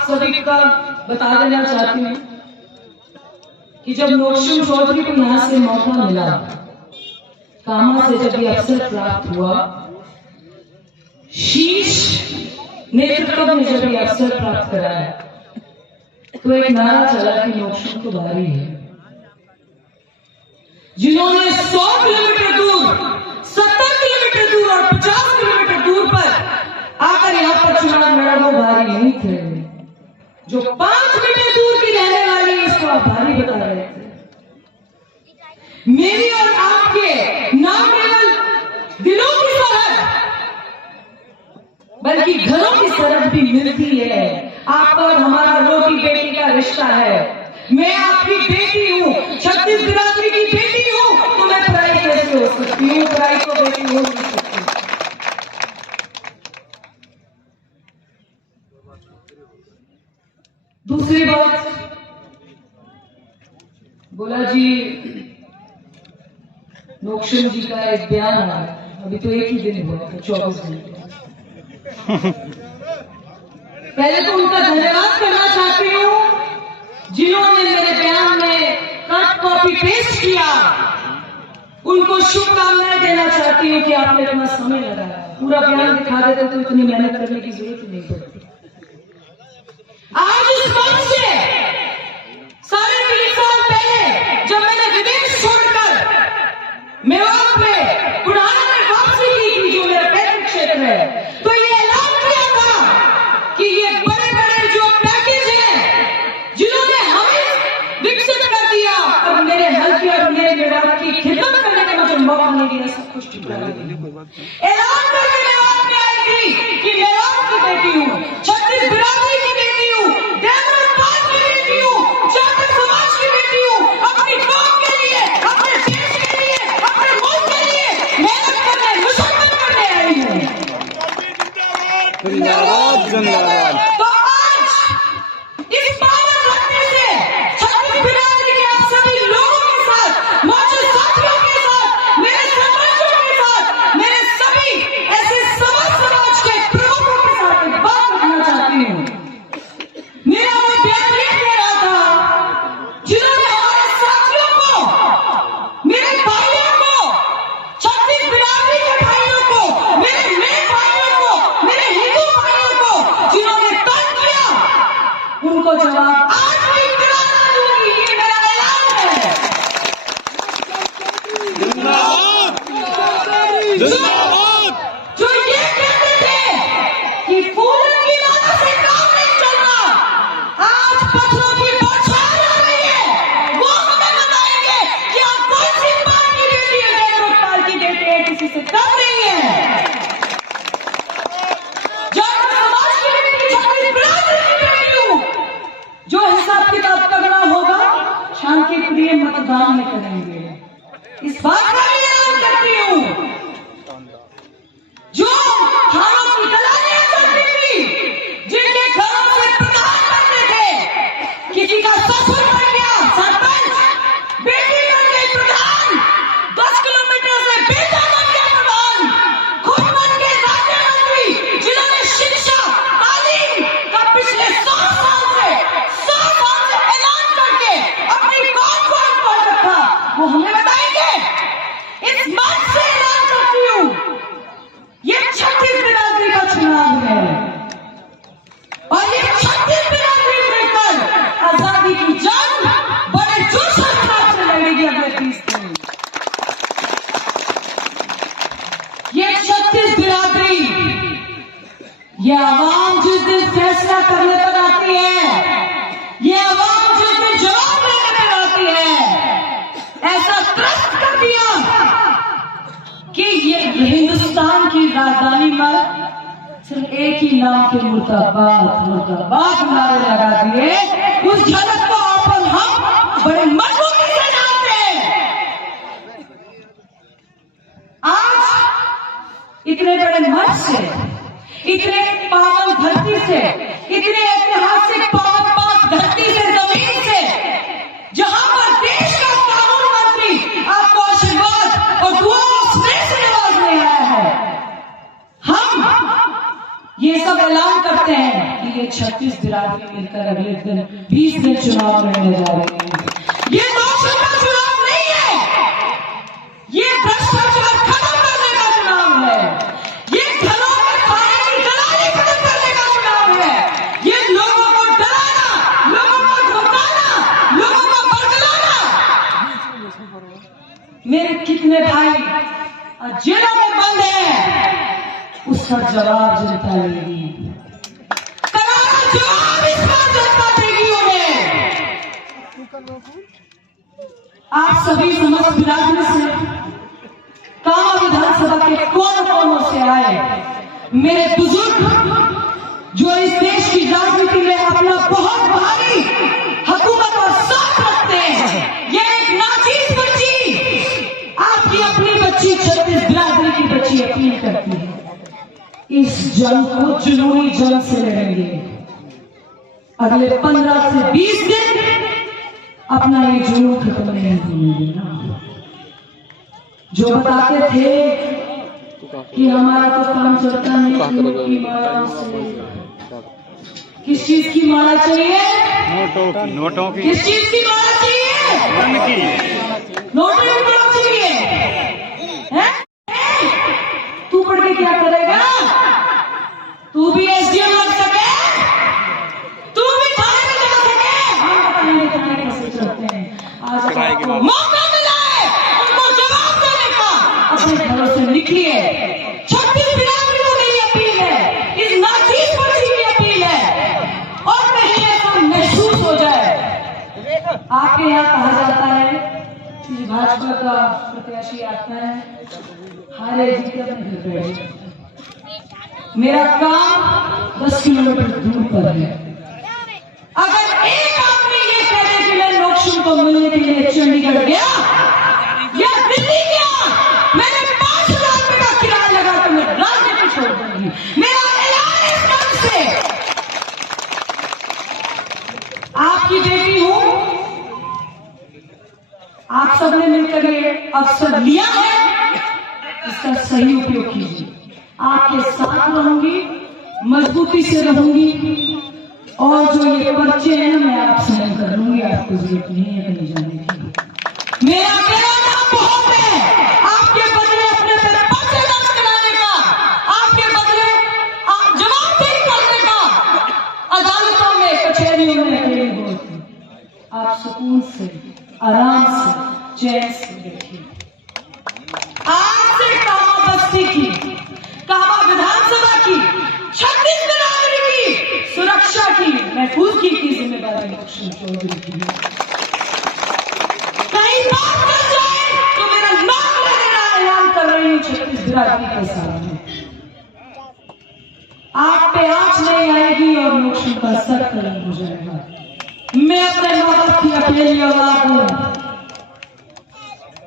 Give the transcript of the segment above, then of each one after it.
आप सभी का बता देना चाहती हूँ कि जब नौशिन चौधरी को यहाँ से मौका मिला, कामा से जब ये अवसर प्राप्त हुआ, शीश नेतृत्व ने जब ये अवसर प्राप्त कराया, तो एक नारा चला कि नौशिन तो भारी है। जिन्होंने 100 किलोमीटर दूर, 70 किलोमीटर दूर और 50 किलोमीटर दूर पर आकर यहाँ पर चुनाव लड़ा, वो भारी नहीं थे। जो 5 मीटर दूर की रहने वाली है, इसको आप भारी बता रहे थे। मेरी और आपके न केवल दिलों की सरहद, बल्कि घरों की सरहद भी मिलती है। आप और हमारा रोटी बेटी का रिश्ता है। मैं आपकी बेटी हूँ, 36 बिरादरी की बेटी हूँ, तो मैं पराई कैसे हो सकती हूँ? पराई को बेटी हो नहीं सकती। दूसरी बात, बोला जी नौशिन जी का एक बयान आया, अभी तो एक ही दिन हुआ था, 24 घंटे। पहले तो उनका धन्यवाद करना चाहती हूँ जिन्होंने मेरे बयान में कट कॉपी पेस्ट किया। उनको शुभकामनाएं देना चाहती हूँ कि आपने इतना समय लगाया। पूरा बयान दिखा देते तो इतनी मेहनत करने की जरूरत नहीं पड़ती। आज इस मंच से 3.5 साल पहले जब मैंने विदेश छोड़कर मेवात में बुढ़ाना में वापसी की थी, जो मेरा पैतृक क्षेत्र है, तो ये ऐलान किया था कि ये बड़े बड़े जो पैकेज हैं जिन्होंने हमें विकसित कर दिया, और मेरे हल्के और मेरे मेवात की खिदमत करने का मुझे मौका नहीं दिया, सब कुछ ठुकरा दिया। ऐलान करके मेवात में आई थी कि मेवात की बेटी हूँ, 36 बिरादरी की बेटी हूँ, देवरपाल की बेटी हूँ, जाट समाज की बेटी हूँ। अपनी कौम के लिए, अपने देश के लिए, अपने मुल्क के लिए मेहनत करने, मुसलमान करने आई हूँ। जिंदाबाद जिंदाबाद। तो आज इस पावन रखने से 36 बिरादरी के आप सभी लोगों के साथ, मौजूद साथियों के साथ, मेरे सरपंचों के साथ, मेरे सभी ऐसे समाज के प्रमुखों के साथ एक बात रखना चाहती हूँ। मेरा वो बयान ये कह रहा था जिन्होंने हमारे साथियों को, मेरे भाइयों को, 36 बिरादरी के भाइयों को, मेरे मेरे भाइयों को, मेरे हिंदू भाइयों को जिन्होंने तंग किया, उनको जवाब आज भी दिलाना दूंगी। ये मेरा ऐलान है। जिंदाबाद जिंदाबाद। जो ये कहते थे कि फूलों की माला से काम नहीं चलना, आज पत्थरों की बौछार आ रही है। वो हमें बताएंगे कि आप कौन सी पाल की बेटी है, देवरपाल की बेटी है, किसी से कम नहीं है। जाट समाज की बेटी, 36 बिरादरी की बेटी हूँ। जो हिसाब किताब करना होगा शांति प्रिय मतदान में करेंगे। इस बात का भी ऐलान करती हूँ। जो थानों की दलालियां चलती थी, जिनके घरों से प्रदान करते थे, किसी का ससुर बन गया सरपंच, बेटी बन गई प्रधान, 10 किलोमीटर से बेटा बन गया प्रधान, खुद बन के राज्य मंत्री, जिन्होंने शिक्षा तालीम का पिछले 100 साल से ऐलान करके अपनी कौम को अनपढ़ रखा, वो हमें बताएंगे। इस मंच से ऐलान करती हूँ, ये 36 बिरादरी का चुनाव है, और ये 36 बिरादरी मिलकर आजादी की जंग बड़े जोश और खराब से लड़ेगी अगले 30 दिन। ये 36 बिरादरी, ये आवाम जिस दिन फैसला करने पर आती है, ये आवाम जिस दिन जवाब देने पर आती है, ऐसा त्रस्त कर दिया कि ये हिंदुस्तान की राजधानी पर सिर्फ एक ही नाम के मुर्दाबाद मुर्दाबाद नारे लगा दिए। उस झलक को आप और हम बड़े मजबूती से जानते हैं। आज इतने बड़े मंच से, इतने पावन धरती से, इतने ऐतिहासिक पावन पाक धरती से, जमीन से, जहां पर देश का कानून मंत्री आपको आशीर्वाद और दुआ और स्नेह से नवाजने आया है, हम ये सब ऐलान करते हैं कि ये 36 बिरादरी मिलकर अगले दिन 20 दिन चुनाव लड़ने जा रहे हैं। ये लोकसभा का चुनाव नहीं है, ये भ्रष्टाचार खत्म करने का चुनाव है, ये घरों में खाने की दलाली खत्म करने का चुनाव है, ये लोगों को डराना, लोगों को धमकाना, लोगों को बरगलाना। मेरे कितने भाई जेलों में बंद हैं, उसका जवाब जनता लेगी, करारा जवाब इस बार जनता देगी उन्हें। आप सभी समस्त बिरादरी से कामा विधानसभा के कोनों से आए मेरे बुजुर्ग जो इस देश की राजनीति में अपना बहुत भारी हुकूमत और साथ रखते हैं। ये एक नाचीज बच्ची, आपकी अपनी बच्ची, छत्तीस बिरादरी की बच्ची अपील करती है, इस जंग को जुनूनी जंग से लड़ेंगे। अगले 15 से 20 दिन अपना ये जुनून खत्म नहीं होने देना। जो बताते थे कि हमारा तो काम चलता नहीं, की माला से, किस चीज की माला चाहिए? नोटों की। किस चीज की माला चाहिए? नोटों की माला चाहिए। हैं? तू पढ़ के क्या करेगा? तू भी एसडीएम लग सके, तू भी थाने में जा सके, हम बताएंगे थाने कैसे चलते हैं। आज आपको मौका मिला है उनको जवाब देने का, अपने घरों से निकलिए। 36 बिरादरी को मेरी अपील है, इस नाचीज बच्ची की अपील है, और कहीं ऐसा महसूस हो जाए। आपके यहाँ कहा जाता है कि भाजपा का प्रत्याशी आता है, हारे जीते अपने घर पे बैठे। मेरा काम 10 किलोमीटर दूर पर है। अगर एक आदमी ये कहे कि मैं लोकसभा को मिलने के लिए चंडीगढ़ गया या दिल्ली गया, मैंने 5,000 रुपए का किराया लगा तो मैं राजनीति छोड़ दूंगी। मेरा ऐलान इस मंच से, आपकी बेटी हूं, आप सबने मिलकर ये अवसर लिया है, इसका सही उपयोग कीजिए। आपके साथ रहूंगी, मजबूती से रहूंगी, और जो ये पर्चे हैं मैं आपसे नहीं कर लूंगी, आपको जरूरत नहीं है कहीं जाने की। मेरा कहना बहुत है, आपके बदले अपने पे पर्चे दर्ज कराने का, आपके बदले जवाबदेही करने का, अदालतों में, कचहरियों में अकेले बोलते। आप सुकून से, आराम से, चैन से देखिए। आज से कामा बस्ती की, कामा विधानसभा की, 36 बिरादरी की सुरक्षा की, महफूजगी की जिम्मेदारी लक्ष्मण चौधरी की है। कहीं बात कर जाए तो मेरा नाम लेना ऐलान कर रही हूँ 36 बिरादरी के सामने। आप पे आंच नहीं आएगी और मोक्ष का सर कलम हो जाएगा। मैं अपने माँ बाप की अकेली औलाद हूँ,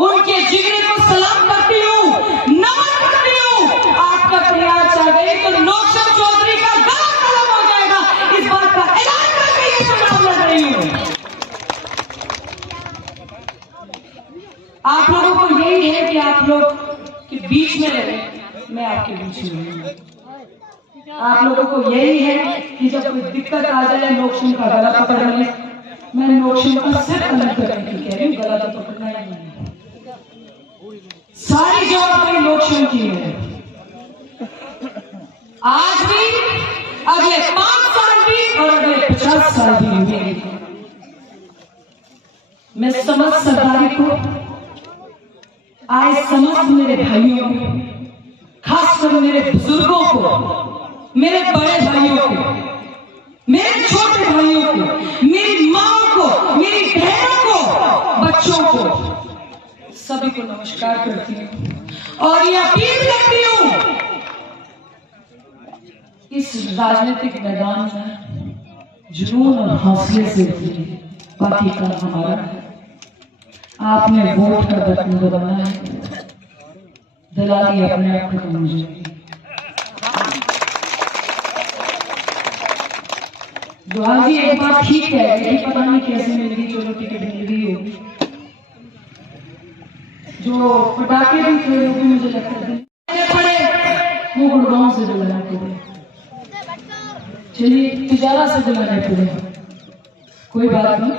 उनके जिगरे को सलाम करती हूँ, नमन करती हूँ। आपका प्रयास आ गई तो लोकसभा चौधरी का गला कलम हो जाएगा। इस बात का ऐलान करके ये चुनाव लड़ रही हूँ। आप लोगों को यही है कि आप लोग के बीच में रहे, मैं आपके बीच में रहूंगा। आप लोगों को यही है कि जब कोई दिक्कत आ जाए नोक्शन का गला पकड़ ले, मैं नोक्शन का सिर अलग करने की कह रही हूँ, गला तो पकड़ना ही नहीं है। सारी जवाबदारी नोक्शन की है। आज भी, अगले 5 साल भी और अगले 50 साल भी मेरी। मैं समस्त सरदारी को, आए समस्त मेरे भाइयों को, खासकर मेरे बुजुर्गों को, मेरे बड़े भाइयों को, मेरे छोटे भाइयों को, मेरी माँ को, मेरी बहनों को, बच्चों को, सभी को नमस्कार करती हूँ और ये अपील करती हूँ, इस राजनीतिक मैदान में जुनून और हौसले से उतरिए, बाकी का हमारा है। आपने वोट का बटन दबाना है, दलाली अपने आप खत्म हो जाएगी। दुआ जी एक बात ठीक है, यही पता नहीं कैसे मिल गई, चलो टिकट मिल गई होगी। जो पटाखे भी थे वो भी मुझे लगता है पड़े, वो गुड़गांव से जो लगा के चलिए तिजारा से बुलाने पड़े, कोई बात नहीं,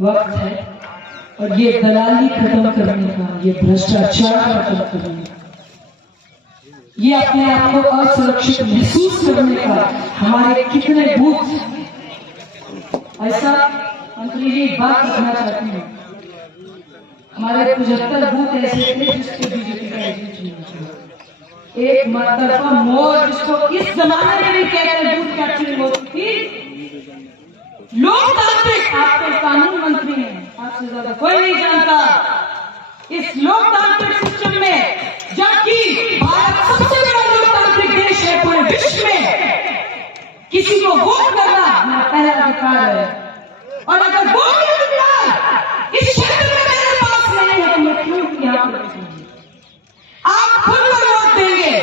वक्त है। और ये दलाली खत्म करने का, ये भ्रष्टाचार खत्म करने का, ये अपने आप को असुरक्षित महसूस करने का हमारे कितने बूथ, ऐसा मंत्री जी एक बात कहना चाहती हूँ, हमारे 75 बूथ ऐसे थे जिसको बीजेपी का एजेंट चुनना चाहिए। एक मतरफा मोर, जिसको इस जमाने में भी कहते हैं बूथ कैप्चरिंग होती थी, लोकतांत्रिक, आप तो कानून मंत्री हैं, आपसे ज्यादा कोई नहीं जानता इस लोकतांत्रिक सिस्टम में, जबकि भारत सबसे बड़ा लोकतांत्रिक देश है पूरे विश्व में, किसी को वोट करना मेरा पहला अधिकार है, और अगर वो भी अधिकार इस क्षेत्र में मेरे पास नहीं है तो मैं क्यों यहाँ पर रखूंगी? आप खुद पर वोट देंगे,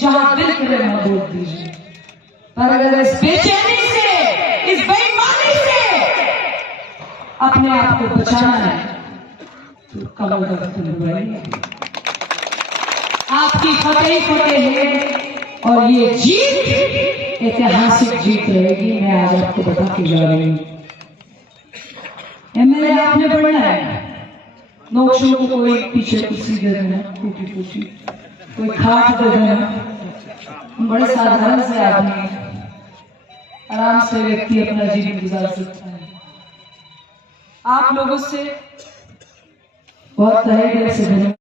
जहां दिल करे वहां वोट दीजिए, पर अगर इस बेचैनी से, इस बेईमानी से अपने आप को बचाना है तो कमल का फूल उगाइए। आपकी फतेह फतेह है और ये जीत ऐतिहासिक जीत रहेगी। मैं आज आपको बता के जा रही हूँ, एमएलए आपने बढ़ना है, नौकरों को कोई पीछे कुर्सी दे देना, टूटी फूटी कोई खाट दे देना, बड़े साधारण से आदमी हैं, आराम से व्यक्ति अपना जीवन गुजार सकता है। आप लोगों से बहुत तहे दिल से